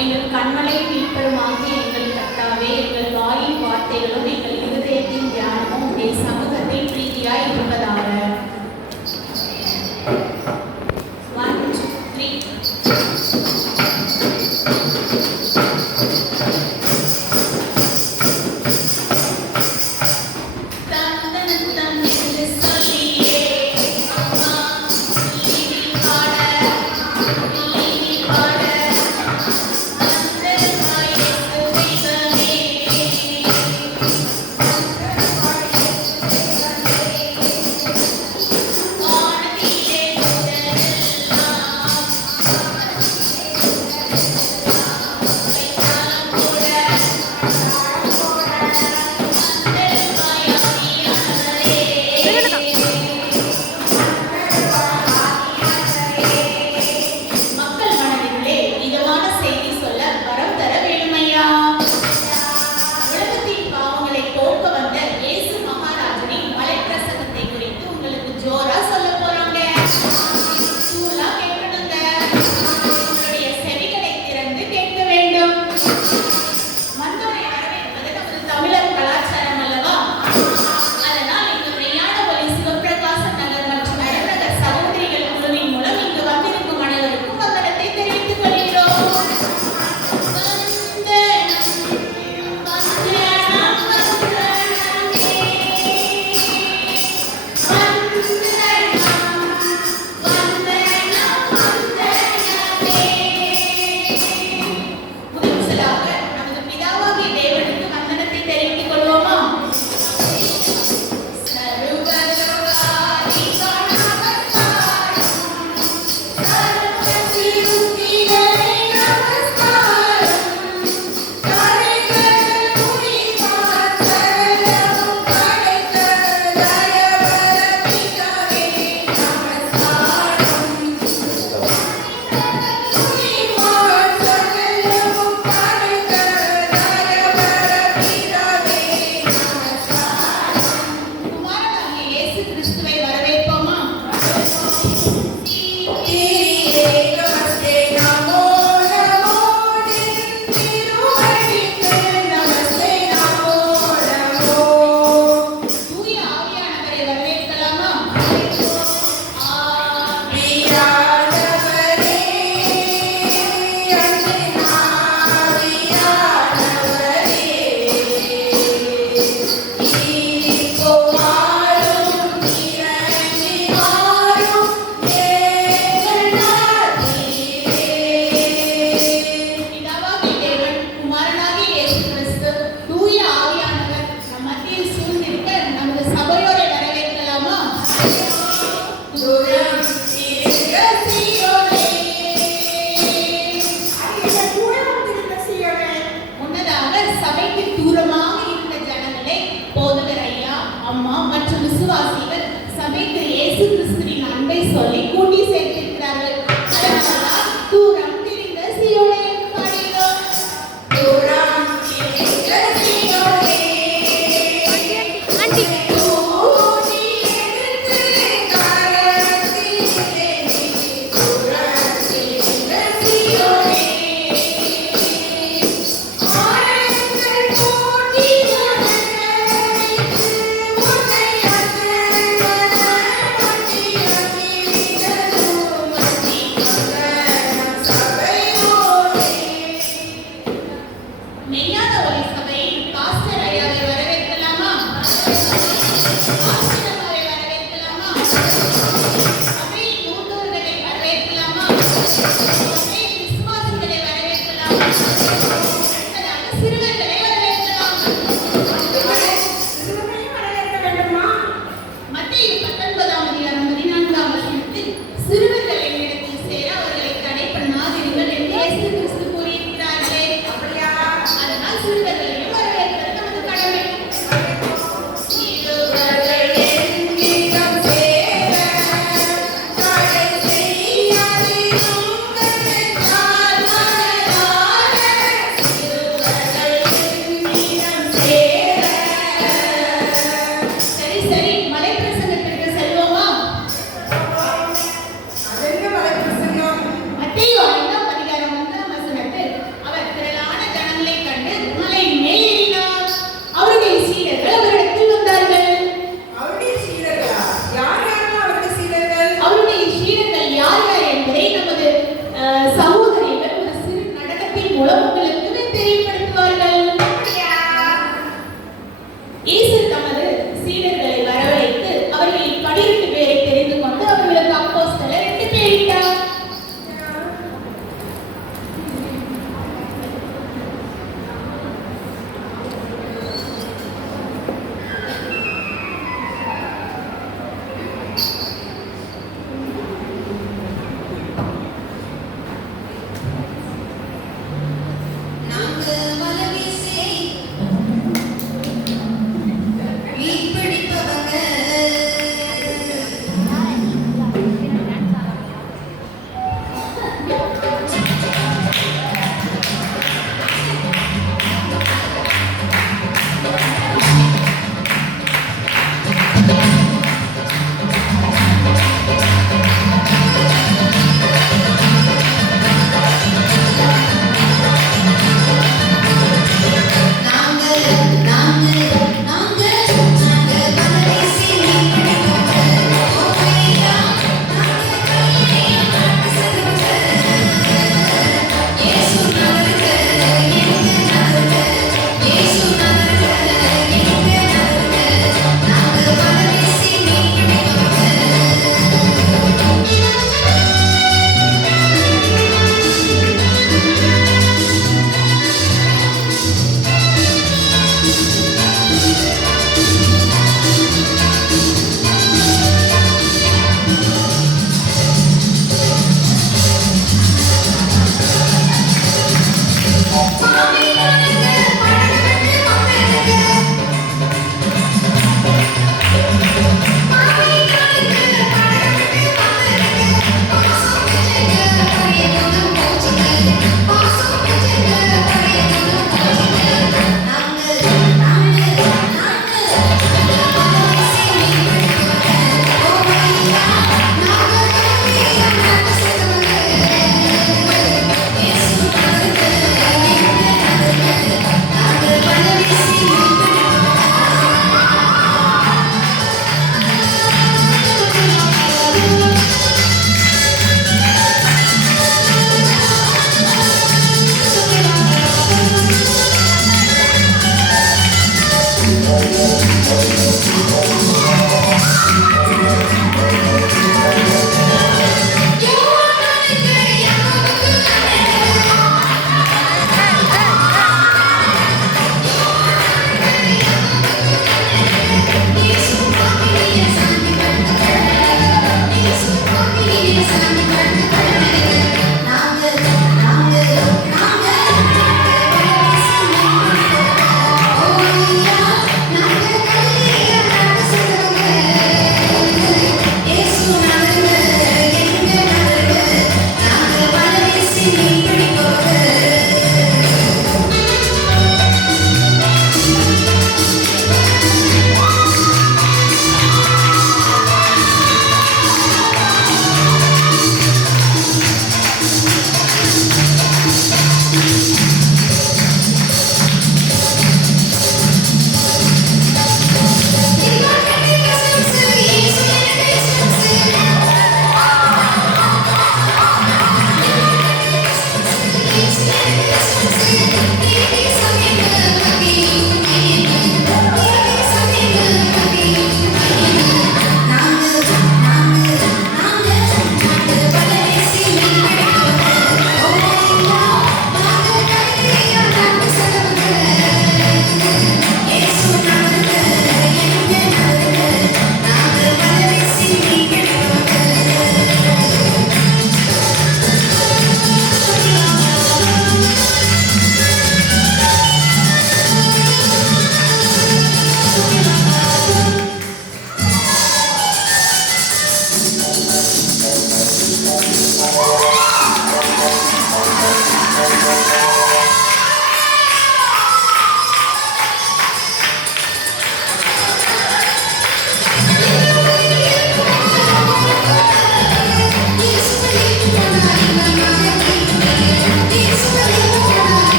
எங்கள் கண்மலை மீட்பருமாகிய எங்கள் கர்த்தாவே, எங்கள் வாயின் வார்த்தைகளும் எங்கள் இருதயத்தின் தியானமும் உடைய சமூகத்தில் பிரீதியாய் இருப்பதாக.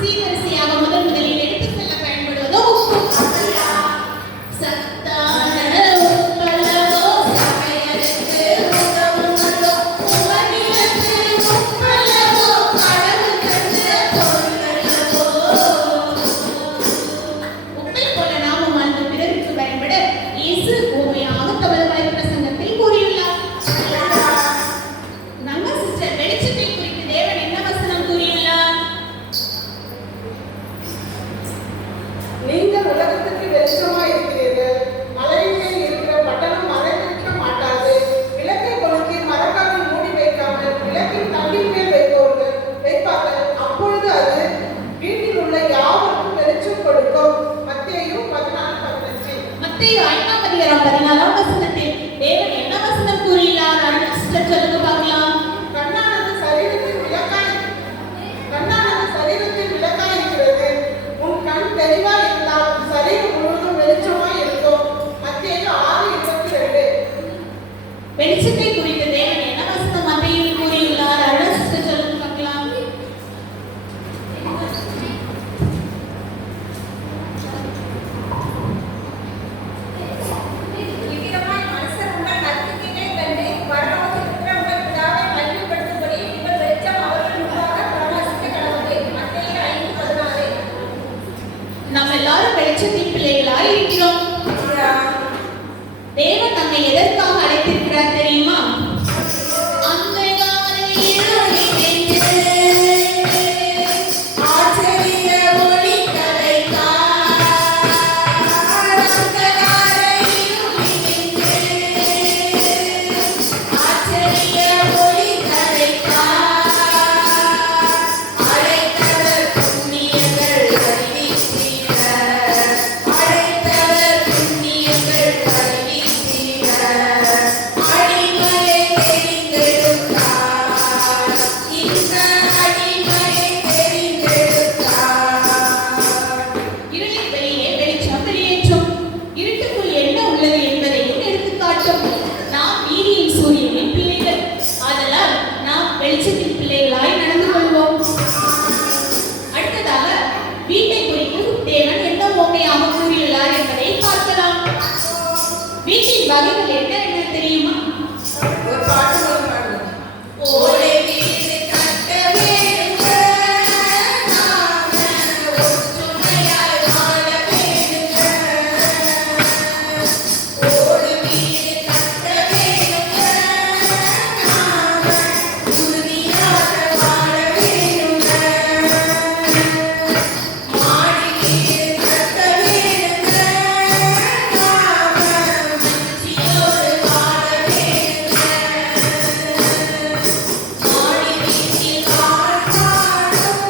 சீர்வரிசையாக முதலில் எடுத்துச் செல்ல பயன்படுவதோ உப்பு. வெளிச்சத்தை குறித்து தேவன் என்ன வசனம் மத்தியில் கூறியுள்ளார்? அருள் சிஸ்டர் சொல்லுங்க பார்க்கலாம். இவ்விதமாய் மனுஷர் உங்கள் நற்கிரியை கண்டு பரலோகத்தில் இருக்கிற உங்கள் பிதாவை மகிமைப்படுத்தும்படி உங்கள் வெளிச்சம் அவர்கள் முன்பாக பிரகாசிக்க கடவுளே. மத்தேயு 5:16. நாம் எல்லாரும் வெளிச்சத்தின் பிள்ளைகளாய் இருக்கிறோம். தேவன் நம்மை எதற்காக அழைத்திருக்கிறார் தெரியுமா? வீட்டின் வகைகள் என்ன என்ன தெரியுமா? ஒரு பாட்டு பாடுவோம். ஓலை வீடு கட்ட வேண்டுங்க, நாம ஒற்றுமையாய் வாழ வேண்டுங்க. ஓடு வீடு கட்ட வேண்டுங்க, நாம உறுதியாக வாழ வேண்டுங்க. மாடி வீடு கட்ட வேண்டுங்க, நாம மகிழ்ச்சியோடு வாழ வேண்டுங்க. மாடி வீட்டில் வாழ்ந்தாலும்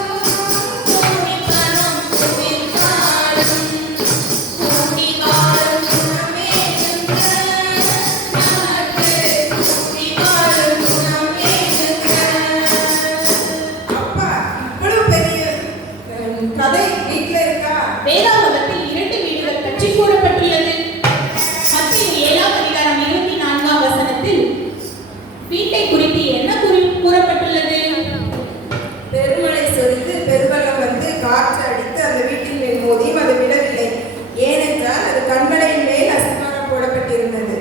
கூடி மனம் குவிந்தாலும் கூடி வாழும் குணம் வேண்டுங்க. நமக்கு கூடி வாழும் குணம் வேண்டுங்க. அப்பா, இவ்வளவு பெரிய கதை வீட்டுல இருக்கா? வேதாகமத்தில் 2 வீடுகள் பற்றி கூறப்பட்டுள்ளது. மத்தேயு 7:24 வசனத்தில் வீட்டை குறித்து என்ன கூறப்பட்டுள்ளது? பெருமழை சொரிந்து பெருவெள்ளம் வந்து காற்று அடித்து அந்த வீட்டின் மேல் மோதியும் அது விடவில்லை. ஏனென்றால் அது கண்மலையின் மேல் அஸ்திபாரம் போடப்பட்டிருந்தது.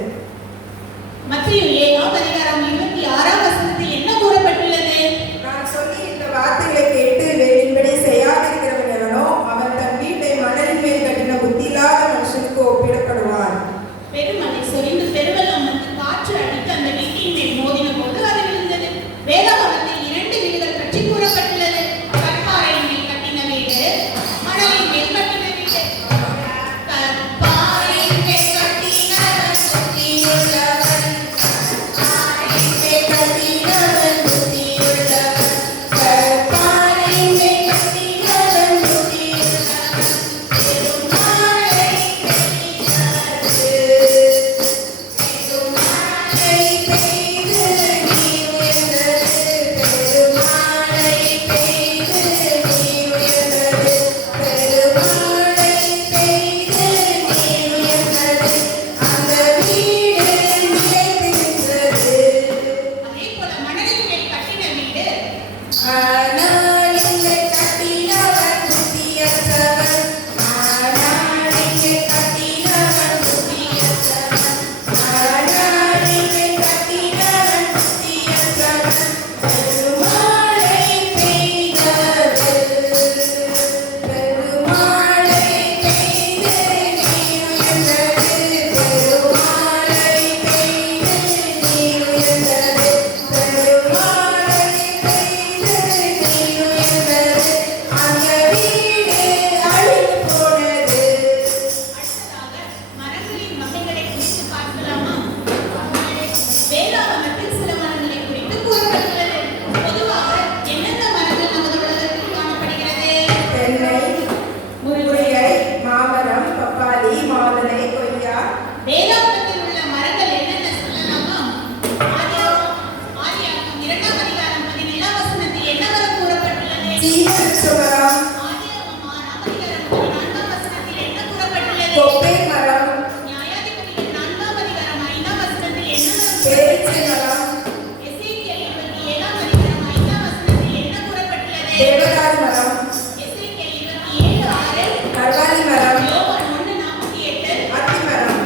மத்தேயு 7:26 வசனத்தில் என்ன கூறப்பட்டுள்ளது? நான் சொல்லி இந்த வார்த்தைகளை கேட்டு வேண்டின்படி செய்யாதிருக்கிறவன் எவனோ அவன் தன் வீட்டை மணலின் மேல் கட்டின புத்தியில்லாத மனுஷனுக்கு ஒப்பிடப்படுவான். பெருமழை சொரிந்து பெருவெள்ளம் வந்து காற்று அடித்து அந்த வீட்டின் மேல் மோதின போது அது விழுந்தது. வேதாகமத்தில் 2 வீடுகள் பற்றி கூறப்பட்டுள்ளது. கற்பாறையின் மேல் கட்டின வீடு, மணலின் மேல் கட்டின வீடு. கற்பாறையின் மேல் கட்டினவன் புத்தியுள்ளவன், கற்பாறையின் மேல் கட்டினவன் புத்தியுள்ளவன், கற்பாறையின் மேல் கட்டினவன் புத்தியுள்ளவன். பெருமழை பெய்கிறது, பெருமழை பெய்து நீர் உயர்ந்தது, பெருமழை பெய்து நீர் உயர்ந்தது, பெருமழை பெய்து நீர் உயர்ந்தது, அந்த வீடு நிலைத்திருந்தது. அதே போல மணலின் மேல் கட்டின வீடு ஆனால் இங்கே கட்டினவன் புத்தியற்றவன், ஆனால் இங்கே கட்டினவன் புத்தியற்றவன், ஆனால் இங்கே கட்டினவன் பேரீச்சை மரம், எசேக்கியேல் 27ஆம் அதிகாரம் 5ஆம் வசனத்தில் என்ன கூறப்பட்டுள்ளது? தேவதாரு மரம், எசேக்கியேல் 27:6, கர்வாலி மரம், யோவான் 1:48, அத்தி மரம்.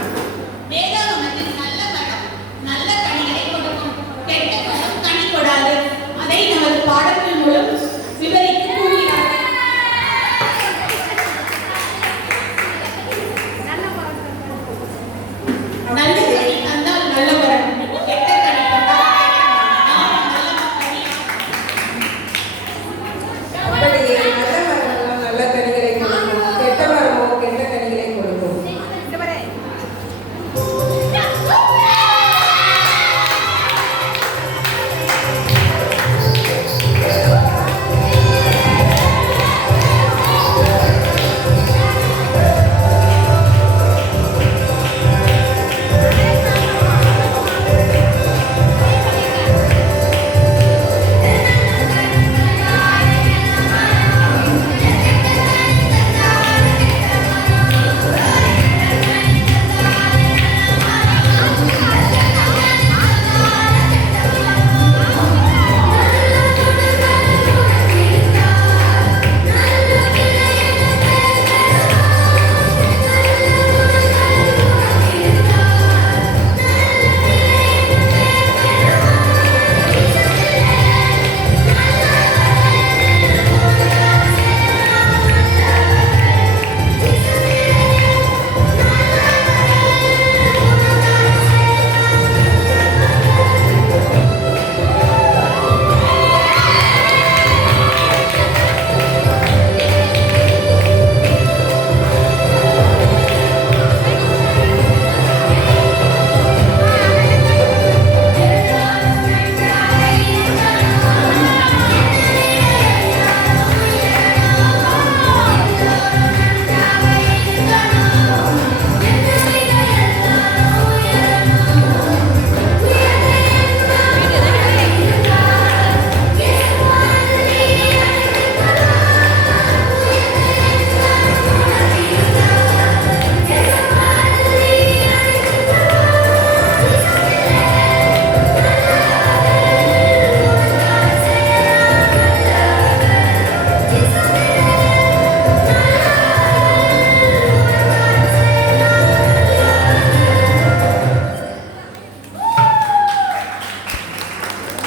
வேதாகமத்தில் நல்ல மரம் நல்ல கனிகளை கொடுக்கும், கெட்ட மரம் கனி கொடாது. அதை நமது பாடங்கள் மூலம் விவரித்து கூறுகிறார்கள். நல்ல கனி தந்தால் நல்ல மரம், கெட்ட கனி தந்தால் நாம் நல்ல கனியாக அப்படியே நல்ல மரமெல்லாம் நல்ல கனிகளை கொடுக்கும், கெட்ட மரமோ கெட்ட கனிகளை கொடுக்கும்.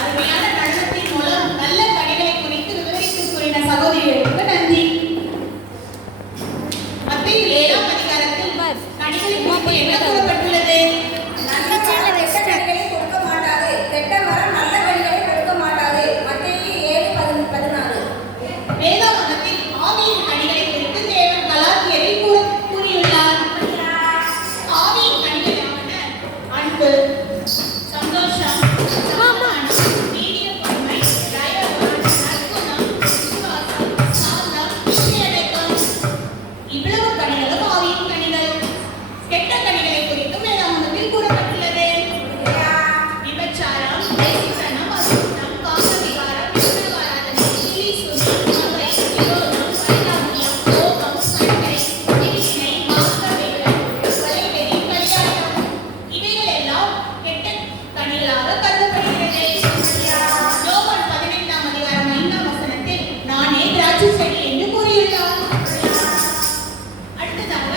அருமையான நடனத்தின் மூலம் நல்ல கனிகளை குறித்து விவரித்து கூறின சகோதரிகளுக்கு நன்றி. மத்தேயு 7ஆம் அதிகாரத்தில் கனிகளை குறித்து என்ன கூறப்பட்டுள்ளது? நல்ல மரம் கெட்ட கனிகளை கொடுக்க மாட்டாது, கெட்ட மரம் நல்ல கனிகளை கொடுக்க மாட்டாது. மத்தேயு 7:14. வேதாகமத்தில் ஆவியின் கனிகளை குறித்து தேவன் கலாத்தியரில் கூறியுள்ளார். ஆவியின் கனிகளாவன அன்பு, சந்தோஷம், சமாதானம், நீடிய பொறுமை, தயவு, நற்குணம், விசுவாசம், சாந்தம், நிச்சயடக்கம். இவ்வளவு கனிகளும் ஆவியின் கனிகள். கெட்ட கனிகளை குறித்தும் வேதாகமத்தில் கூறப்பட்டுள்ளது. விபச்சாரம், வேசித்தனம், அசுத்தம், காமவிகாரம், விக்கிரகாராதனை, கிளீசுத்தம், பகை, விரோதம், வைராக்கியம், கோபம், சண்டை, பிரிவினை, மார்க்கவேதம், கொலைவெறி, களியாட்டம் இவைகளெல்லாம் கெட்ட கனிகளாக கருதப்படுகிறது. யோவான் 15ஆம் அதிகாரம் 5ஆம் வசனத்தில் நானே திராட்சை செடி என்று கூறியுள்ளார். அடுத்ததாக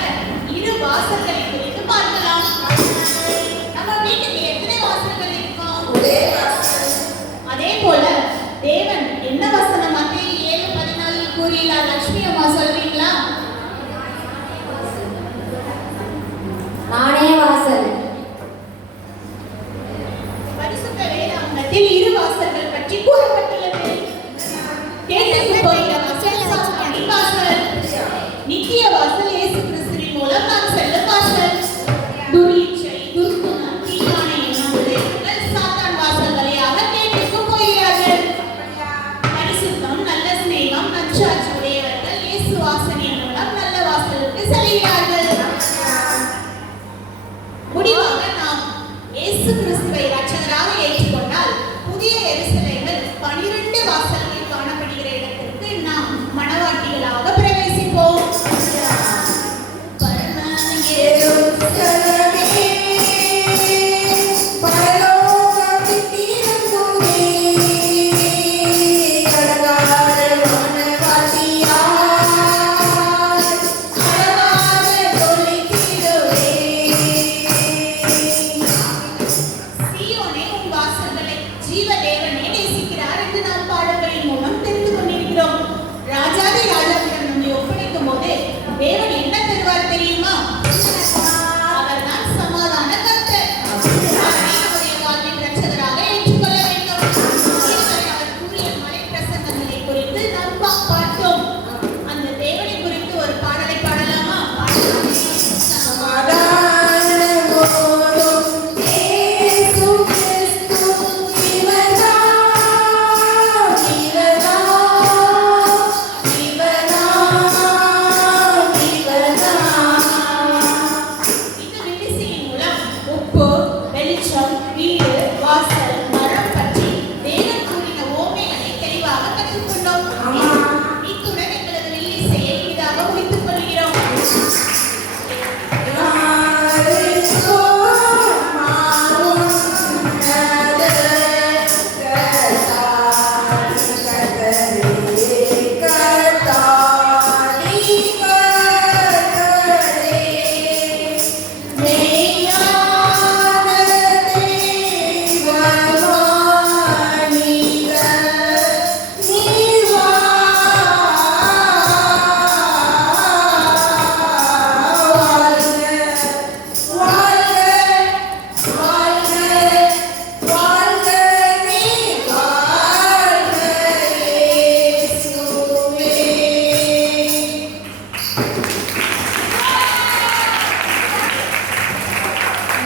இரு வாசல்களை குறித்து பார்க்கலாம். நம்ம வீட்டுக்கு எத்தனை வாசல்கள் இருக்கும்? ஒரே வாசல். அதே போல தேவன் என்ன வசனம் மத்தேயு 7:14 கூறியுள்ளார்? லட்சுமி அம்மா சொல்றீங்களா? நானே வாசல். பரிசுத்த வேதாகமத்தில் இரு வாசல்கள் பற்றி கூறப்பட்டுள்ளது. கேட்டுக்கு போகிற வாசல் சாத்தானின் வாசல். நித்திய வாசல் இயேசு கிறிஸ்துவின் மூலம் நாம் செல்லும் வாசல். துரிச்சை, துர்க்குணம், தீவான எண்ணம் உடையவர்கள் சாத்தான் வாசல் வழியாக கேட்டுக்கு போகிறார்கள். பரிசுத்தம், நல்ல சிநேகம், நற்சாட்சி உடையவர்கள் இயேசு வாசல் ஜீவ தேவனே நேசிக்கிறார் என்று நாம் பாட